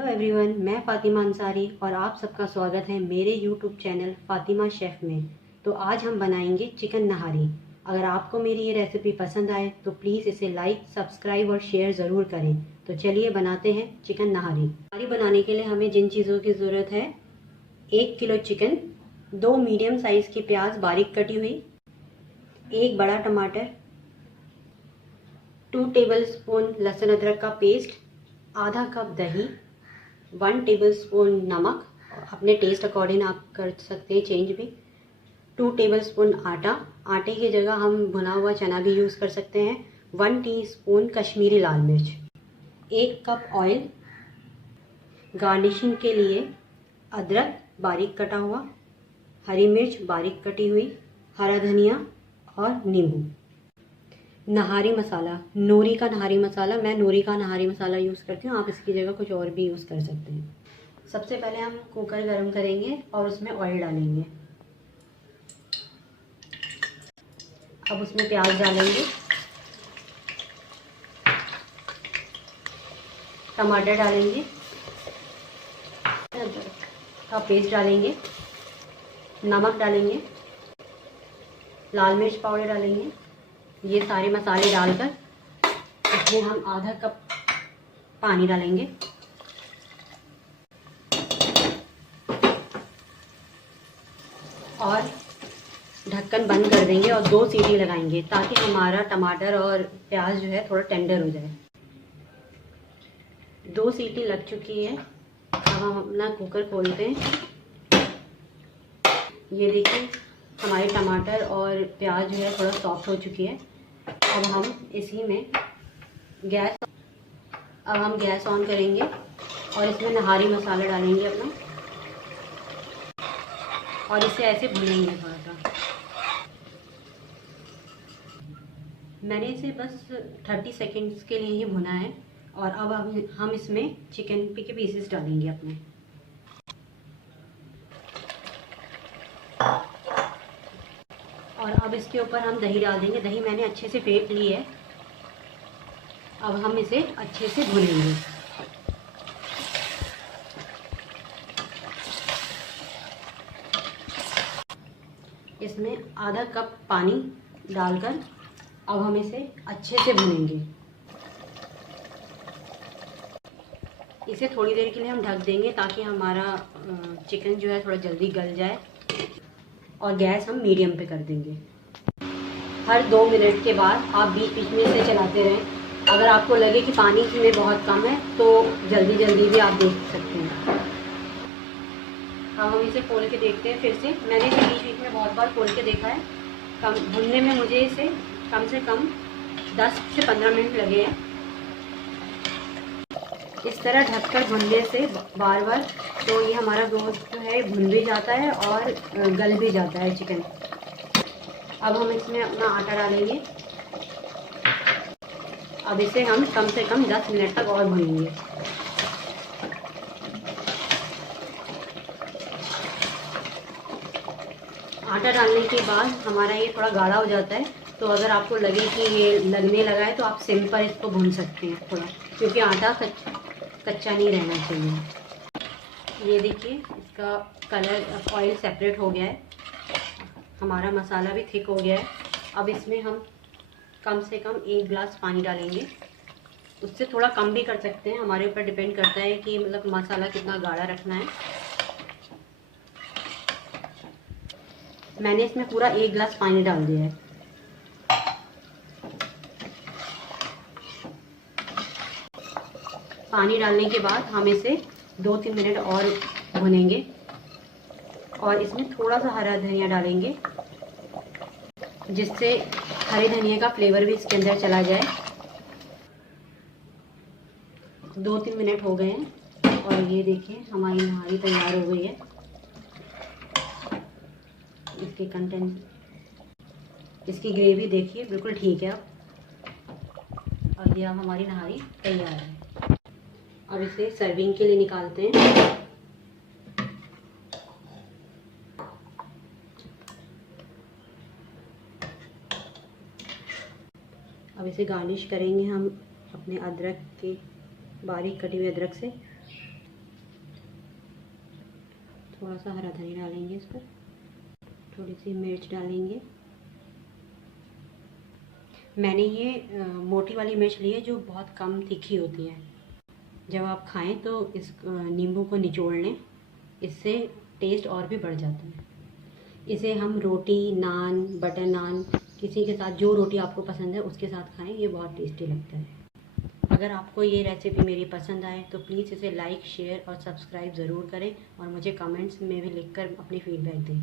Hello everyone, मैं फ़ातिमा अंसारी और आप सबका स्वागत है मेरे यूट्यूब चैनल फ़ातिमा शेफ़ में। तो आज हम बनाएंगे चिकन नहारी। अगर आपको मेरी ये रेसिपी पसंद आए तो प्लीज़ इसे लाइक, सब्सक्राइब और शेयर ज़रूर करें। तो चलिए बनाते हैं चिकन नहारी। नहारी बनाने के लिए हमें जिन चीज़ों की ज़रूरत है: 1 किलो चिकन, 2 मीडियम साइज़ की प्याज बारीक कटी हुई, 1 बड़ा टमाटर, 2 टेबलस्पून लहसुन अदरक का पेस्ट, आधा कप दही, 1 टेबलस्पून नमक, अपने टेस्ट अकॉर्डिंग आप कर सकते हैं चेंज भी, 2 टेबलस्पून आटा, आटे की जगह हम भुना हुआ चना भी यूज़ कर सकते हैं, 1 टीस्पून कश्मीरी लाल मिर्च, 1 कप ऑयल, गार्निशिंग के लिए अदरक बारीक कटा हुआ, हरी मिर्च बारीक कटी हुई, हरा धनिया और नींबू। नहारी मसाला, नोरी का नहारी मसाला, मैं नोरी का नहारी मसाला यूज़ करती हूँ, आप इसकी जगह कुछ और भी यूज़ कर सकते हैं। सबसे पहले हम कुकर गरम करेंगे और उसमें ऑयल डालेंगे। अब उसमें प्याज डालेंगे, टमाटर डालेंगे, का पेस्ट डालेंगे, नमक डालेंगे, लाल मिर्च पाउडर डालेंगे। ये सारे मसाले डालकर इसमें हम आधा कप पानी डालेंगे और ढक्कन बंद कर देंगे और 2 सीटी लगाएंगे ताकि हमारा टमाटर और प्याज जो है थोड़ा टेंडर हो जाए। 2 सीटी लग चुकी है। अब हम अपना कुकर खोलते हैं। ये देखिए हमारे टमाटर और प्याज जो है थोड़ा सॉफ्ट हो चुकी है। अब हम इसी में गैस ऑन करेंगे और इसमें नहारी मसाला डालेंगे अपना और इसे ऐसे भूनेंगे थोड़ा सा। मैंने इसे बस 30 सेकेंड्स के लिए ही भुना है। और अब हम इसमें चिकन के पीसेस डालेंगे अपने। और अब इसके ऊपर हम दही डाल देंगे। दही मैंने अच्छे से फेंट ली है। अब हम इसे अच्छे से भूनेंगे। इसमें आधा कप पानी डालकर अब हम इसे अच्छे से भूनेंगे। इसे थोड़ी देर के लिए हम ढक देंगे ताकि हमारा चिकन जो है थोड़ा जल्दी गल जाए। और गैस हम मीडियम पे कर देंगे। हर 2 मिनट के बाद आप बीच बीच में इसे चलाते रहें। अगर आपको लगे कि पानी इसमें बहुत कम है तो जल्दी जल्दी भी आप देख सकते हैं। अब हम इसे खोल के देखते हैं फिर से। मैंने इसे बीच बीच में बहुत बार खोल के देखा है। भुनने में मुझे इसे कम से कम 10 से 15 मिनट लगे हैं। इस तरह ढककर भुनने से बार बार तो ये हमारा गोश्त जो है भुन भी जाता है और गल भी जाता है चिकन। अब हम इसमें अपना आटा डालेंगे। अब इसे हम कम से कम 10 मिनट तक और भूनेंगे। आटा डालने के बाद हमारा ये थोड़ा गाढ़ा हो जाता है। तो अगर आपको लगे कि ये लगने लगा है तो आप सिम पर इसको भून सकते हैं थोड़ा, क्योंकि आटा कच्चा नहीं रहना चाहिए। ये देखिए इसका कलर, ऑयल सेपरेट हो गया है। हमारा मसाला भी थिक हो गया है। अब इसमें हम कम से कम 1 गिलास पानी डालेंगे। उससे थोड़ा कम भी कर सकते हैं, हमारे ऊपर डिपेंड करता है कि मतलब मसाला कितना गाढ़ा रखना है। मैंने इसमें पूरा 1 गिलास पानी डाल दिया है। पानी डालने के बाद हम इसे 2-3 मिनट और भुनेंगे और इसमें थोड़ा सा हरा धनिया डालेंगे जिससे हरे धनिया का फ्लेवर भी इसके अंदर चला जाए। 2-3 मिनट हो गए हैं और ये देखिए हमारी नहारी तैयार हो गई है। इसके कंटेंट, इसकी ग्रेवी देखिए बिल्कुल ठीक है। और ये अब हमारी नहारी तैयार है। अब इसे सर्विंग के लिए निकालते हैं। अब इसे गार्निश करेंगे हम अपने अदरक के, बारीक कटी हुई अदरक से। थोड़ा सा हरा धनिया डालेंगे इस पर, थोड़ी सी मिर्च डालेंगे। मैंने ये मोटी वाली मिर्च ली है जो बहुत कम तीखी होती है। जब आप खाएं तो इस नींबू को निचोड़ लें, इससे टेस्ट और भी बढ़ जाता है। इसे हम रोटी, नान, बटर नान, किसी के साथ, जो रोटी आपको पसंद है उसके साथ खाएं, ये बहुत टेस्टी लगता है। अगर आपको ये रेसिपी मेरी पसंद आए तो प्लीज़ इसे लाइक, शेयर और सब्सक्राइब ज़रूर करें और मुझे कमेंट्स में भी लिखकर अपनी फीडबैक दें।